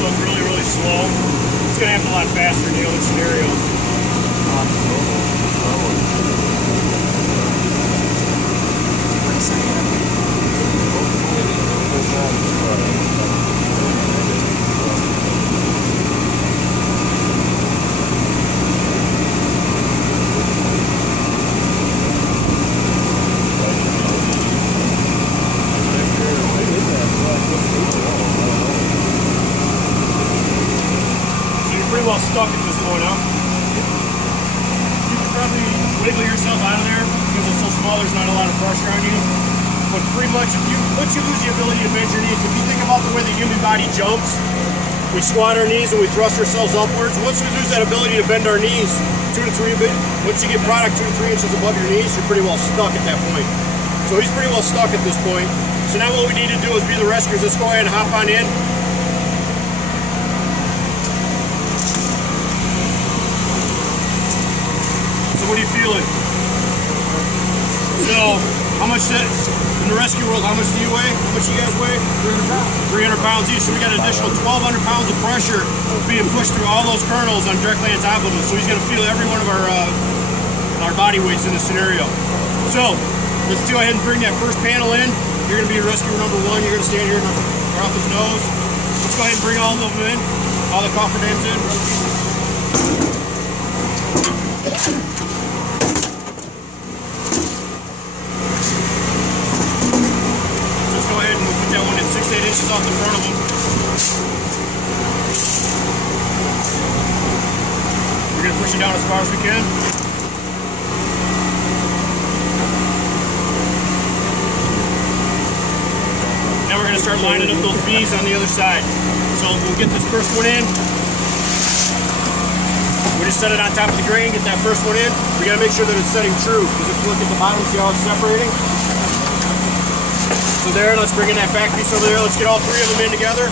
so it's really, really slow. It's going to happen a lot faster in the other scenarios. Pretty well stuck at this point, huh? You can probably wiggle yourself out of there because it's so small there's not a lot of pressure on you. But pretty much once you lose the ability to bend your knees, if you think about the way the human body jumps, we squat our knees and we thrust ourselves upwards. Once we lose that ability to bend our knees 2 to 3 once you get product 2 to 3 inches above your knees, you're pretty well stuck at that point. So he's pretty well stuck at this point. So now what we need to do is be the rescuers. Let's go ahead and hop on in. What are you feeling? So, how much in the rescue world, how much do you weigh? How much you guys weigh? 300 pounds each. So we got an additional 1,200 pounds of pressure being pushed through all those kernels on directly on top of him. So he's going to feel every one of our body weights in this scenario. So, let's go ahead and bring that first panel in. You're going to be rescuer number 1. You're going to stand here off his nose. Let's go ahead and bring all of them in. All the coffer dams in. Inches off the front of them. We're going to push it down as far as we can. Now we're going to start lining up those B's on the other side. So we'll get this first one in. We just set it on top of the grain, get that first one in. We got to make sure that it's setting true, because if you look at the bottom, see how it's separating? So there, let's bring in that back piece over there. Let's get all 3 of them in together.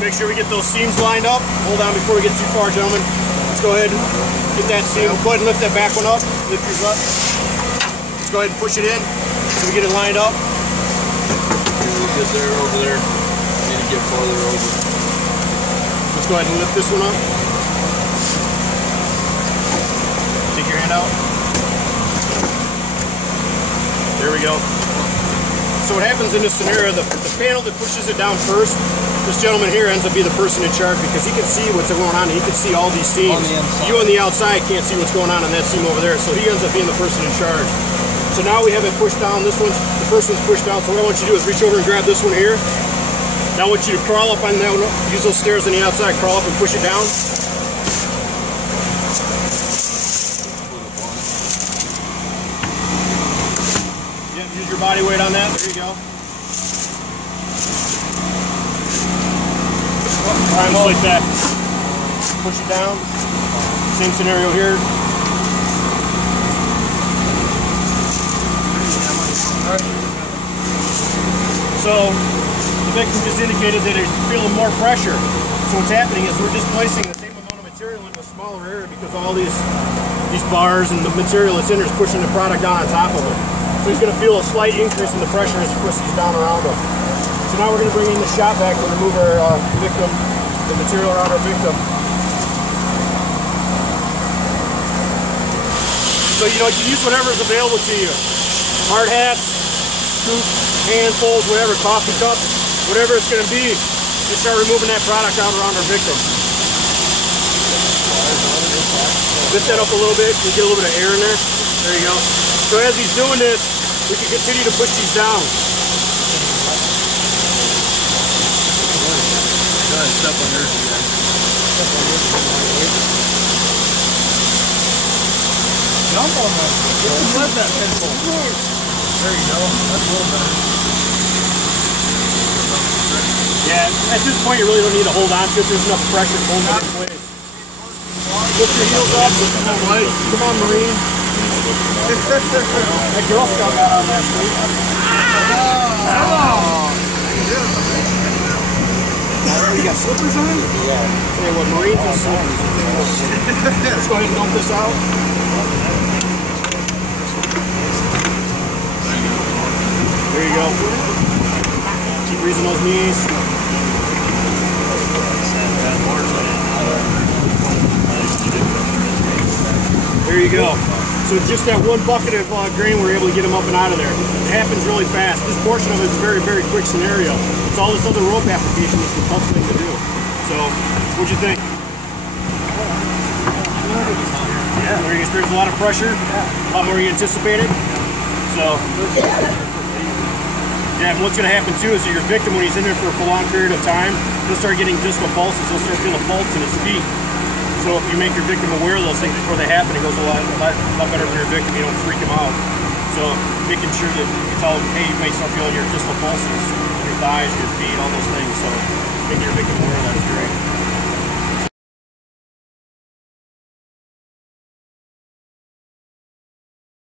Make sure we get those seams lined up. Hold on before we get too far, gentlemen. Let's go ahead and get that seam. Go ahead and lift that back one up. Lift yours up. Let's go ahead and push it in so we get it lined up. We'll get there, over there. We need to get farther over. Let's go ahead and lift this one up. Take your hand out. There we go. So what happens in this scenario, the panel that pushes it down first, this gentleman here ends up being the person in charge because he can see what's going on. He can see all these seams. You on the outside can't see what's going on that seam over there, so he ends up being the person in charge. So now we have it pushed down. The first one's pushed down. So what I want you to do is reach over and grab this one here. Now I want you to crawl up on that one, use those stairs on the outside, crawl up and push it down. Use your body weight on that. There you go. Climb just like that. Push it down. Same scenario here. So the victim just indicated that he's feeling more pressure. So what's happening is we're displacing the same amount of material into a smaller area because all these bars and the material that's in there is pushing the product down on top of it. So he's going to feel a slight increase in the pressure as he pushes down around him. So now we're going to bring in the shop vac to remove our victim, the material around our victim. So you use whatever is available to you. Hard hats, scoops, handfuls, whatever, coffee cups, whatever it's going to be. Just start removing that product out around our victim. Lift that up a little bit. You get a little bit of air in there. There you go. So as he's doing this, we can continue to push these down. Go ahead, step on yours again. Jump on that. Let that pencil. There you go. That's a little better. Yeah, at this point you really don't need to hold on to it. There's enough pressure to hold it in place. Lift your heels up. Come on, Marine. That Girl Scout got on last week. Oh, you got slippers on? Yeah. Hey, what, Marines and slippers? Let's go ahead and dump this out. There you go. freezing those knees. There you go. So just that one bucket of grain, we're able to get them up and out of there. It happens really fast. This portion of it is a very, very quick scenario. It's all this other rope application is the tough thing to do. So, what'd you think? Yeah, you experienced a lot of pressure, a lot more than you anticipated. So, yeah, and what's going to happen too is that your victim, when he's in there for a prolonged period of time, he'll start getting distal pulses. He'll start feeling pulse in his feet. So if you make your victim aware of those things before they happen, it goes a lot better for your victim. You don't freak him out. So making sure that you tell them, hey, you may start feeling your distal pulses, your thighs, your feet, all those things. So making your victim aware of that is very